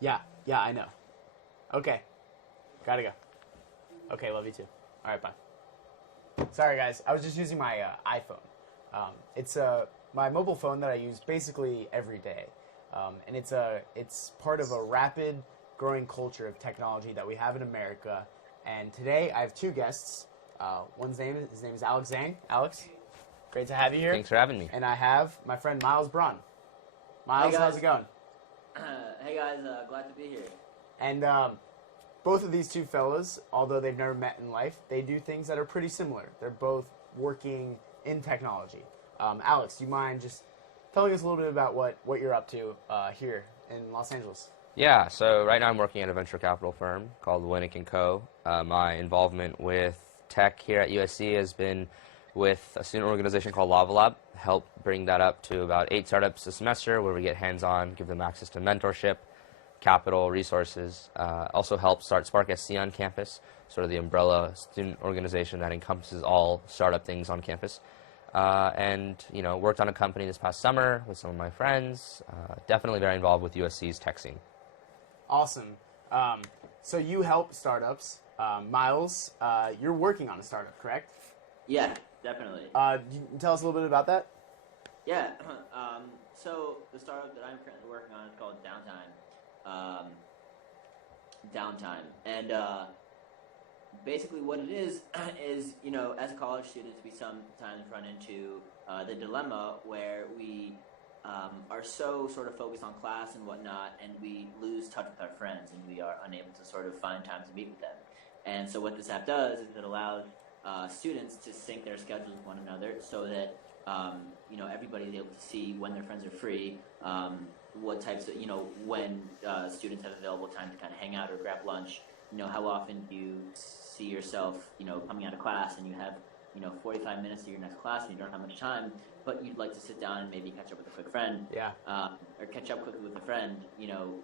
Yeah, I know. Okay, gotta go. Okay, love you too. All right, bye. Sorry, guys. I was just using my iPhone. It's my mobile phone that I use basically every day, and it's part of a rapid growing culture of technology that we have in America. And today I have two guests. His name is Alex Zhang. Alex, great to have you here. Thanks for having me. And I have my friend Miles Braun. Miles, Hey, how's it going? Hey guys, glad to be here. And both of these two fellas, although they've never met in life, they do things that are pretty similar. They're both working in technology. Alex, do you mind just telling us a little bit about what you're up to here in Los Angeles? Yeah, so right now I'm working at a venture capital firm called Winnick & Co. My involvement with tech here at USC has been with a student organization called Lava Lab. Help bring that up to about 8 startups a semester where we get hands-on, give them access to mentorship, capital, resources. Also help start Spark SC on campus, sort of the umbrella student organization that encompasses all startup things on campus. And worked on a company this past summer with some of my friends. Definitely very involved with USC's tech scene. Awesome. So you help startups. Miles, you're working on a startup, correct? Yeah, definitely. You can tell us a little bit about that? Yeah. So the startup that I'm currently working on is called Downtime, and basically what it is is as college students we sometimes run into the dilemma where we are so sort of focused on class and whatnot, and we lose touch with our friends, and we are unable to sort of find time to meet with them. And so what this app does is it allows students to sync their schedules with one another so that everybody is able to see when their friends are free, what types of when students have available time to kind of hang out or grab lunch. How often do you see yourself coming out of class and you have 45 minutes to your next class and you don't have much time, but you'd like to sit down and maybe catch up with a quick friend. Yeah. Or catch up quickly with a friend.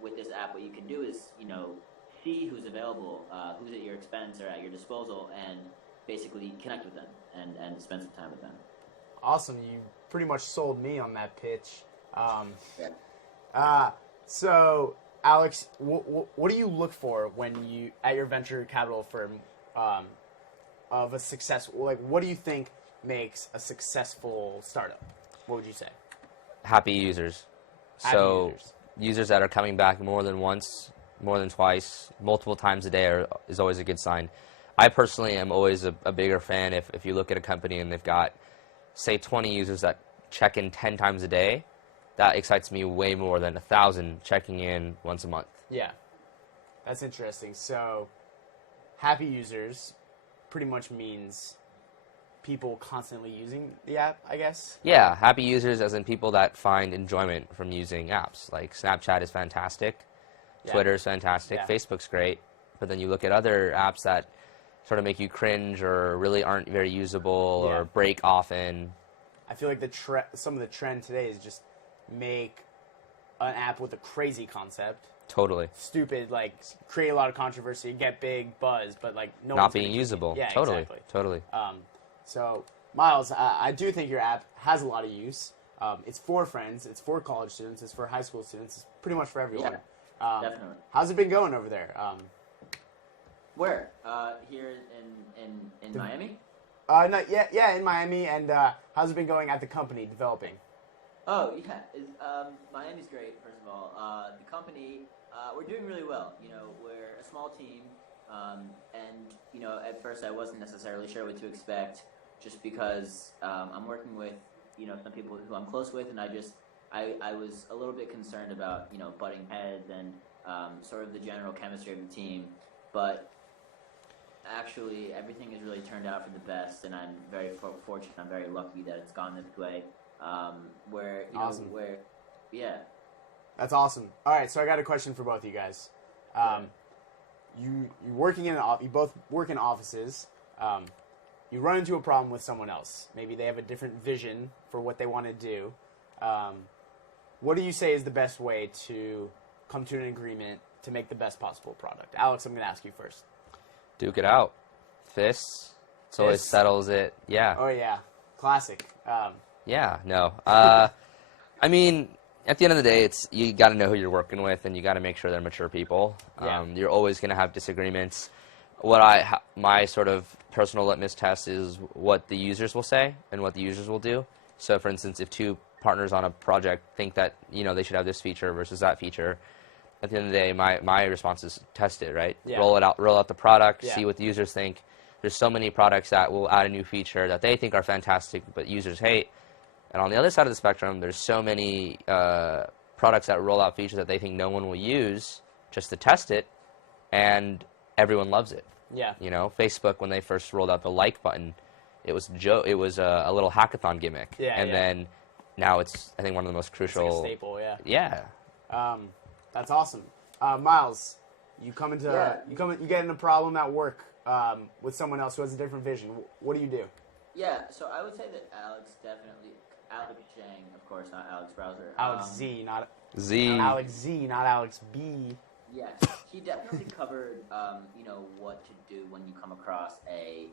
With this app, what you can do is see who's available, who's at your expense or at your disposal, and basically connect with them and spend some time with them. Awesome. You pretty much sold me on that pitch. Yeah. So, Alex, what do you look for when you at your venture capital firm of a success? Like, what do you think makes a successful startup? What would you say? Happy users. Users that are coming back more than once, more than twice, multiple times a day is always a good sign. I personally am always a bigger fan if you look at a company and they've got, say, 20 users that check in 10 times a day. That excites me way more than 1,000 checking in once a month. Yeah, that's interesting. So, happy users pretty much means people constantly using the app, I guess? Yeah, happy users as in people that find enjoyment from using apps. Like Snapchat is fantastic, Twitter is fantastic, Facebook's great, but then you look at other apps that sort of make you cringe or really aren't very usable or break often. I feel like some of the trend today is just make an app with a crazy concept. Totally. Stupid, like create a lot of controversy, get big buzz, but like no not one's being usable. Yeah, totally. exactly. Totally. So, Miles, I do think your app has a lot of use. It's for friends, it's for college students, it's for high school students, it's pretty much for everyone. Yeah, definitely. How's it been going over there? Where? Here in Miami? In Miami. And how's it been going at the company developing? Oh yeah, Miami's great. First of all, the company we're doing really well. We're a small team, and at first I wasn't necessarily sure what to expect, just because I'm working with some people who I'm close with, and I was a little bit concerned about butting heads and sort of the general chemistry of the team, but actually everything has really turned out for the best, and I'm very fortunate. I'm very lucky that it's gone this way. Awesome. Yeah. That's awesome. All right, so I got a question for both of you guys. You both work in offices. You run into a problem with someone else. Maybe they have a different vision for what they want to do. What do you say is the best way to come to an agreement to make the best possible product? Alex, I'm going to ask you first. Duke it out. Fists. It always settles it. Yeah. Oh, yeah. Classic. Yeah, no. I mean, at the end of the day, it's you got to know who you're working with, and you got to make sure they're mature people. Yeah. You're always going to have disagreements. My sort of personal litmus test is what the users will say and what the users will do. So, for instance, if two partners on a project think that they should have this feature versus that feature, at the end of the day, my response is test it, right? Yeah. Roll out the product, Yeah. see what the users think. There's so many products that will add a new feature that they think are fantastic, but users hate. And on the other side of the spectrum, there's so many products that roll out features that they think no one will use just to test it, and everyone loves it. Yeah. Facebook, when they first rolled out the like button, it was a little hackathon gimmick. Yeah, and yeah. then now it's, I think, one of the most It's crucial. like a staple, yeah. Yeah. That's awesome. Miles, you get in a problem at work with someone else who has a different vision. What do you do? Yeah, so I would say that Alex Zhang, of course, not Alex Brauser. Alex Z, not Z. Alex Z, not Alex B. Yes, he definitely covered, what to do when you come across a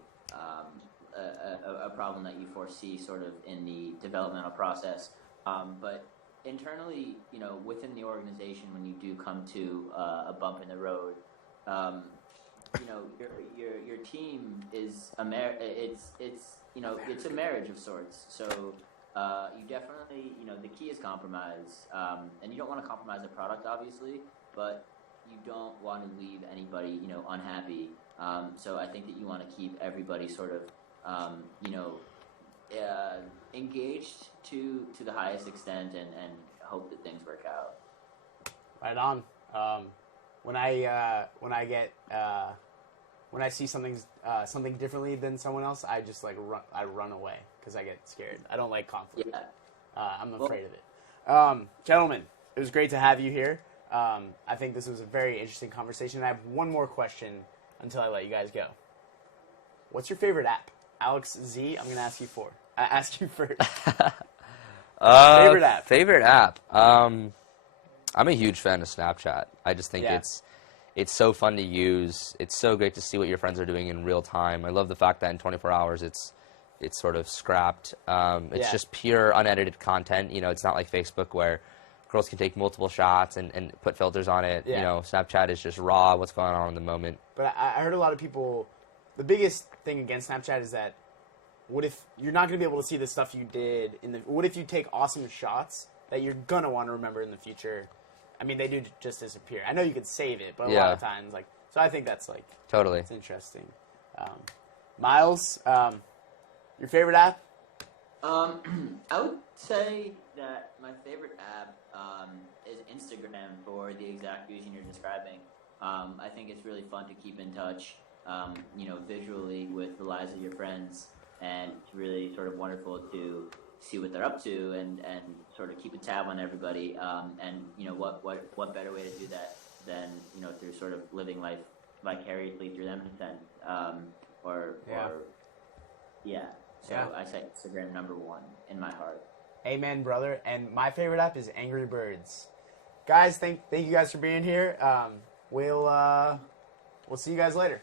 problem that you foresee sort of in the developmental process. But internally, within the organization, when you do come to a bump in the road, your team is it's a marriage of sorts. So you definitely, the key is compromise, and you don't want to compromise the product, obviously, but you don't want to leave anybody, unhappy. So I think that you want to keep everybody sort of, engaged to the highest extent and hope that things work out. Right on. When I see something differently than someone else, I just I run away because I get scared. I don't like conflict. Yeah. I'm afraid of it. Gentlemen, it was great to have you here. I think this was a very interesting conversation. I have one more question until I let you guys go. What's your favorite app? Alex Z, I'm going to ask you first. Favorite app? Favorite app? I'm a huge fan of Snapchat. I just think it's so fun to use. It's so great to see what your friends are doing in real time. I love the fact that in 24 hours it's sort of scrapped. It's just pure unedited content. It's not like Facebook where girls can take multiple shots and put filters on it. Yeah. Snapchat is just raw, what's going on in the moment. But I heard a lot of people, the biggest thing against Snapchat is that what if you're not going to be able to see the stuff you did what if you take awesome shots that you're going to want to remember in the future? I mean, they do just disappear. I know you could save it, but a lot of times, so I think that's totally. It's interesting. Miles, your favorite app? I would say that my favorite app is Instagram for the exact reason you're describing. I think it's really fun to keep in touch, visually with the lives of your friends, and it's really sort of wonderful to see what they're up to and sort of keep a tab on everybody. And what better way to do that than through sort of living life vicariously through them in a sense. So I say Instagram #1 in my heart. Amen, brother. And my favorite app is Angry Birds. Guys, thank you guys for being here. We'll see you guys later.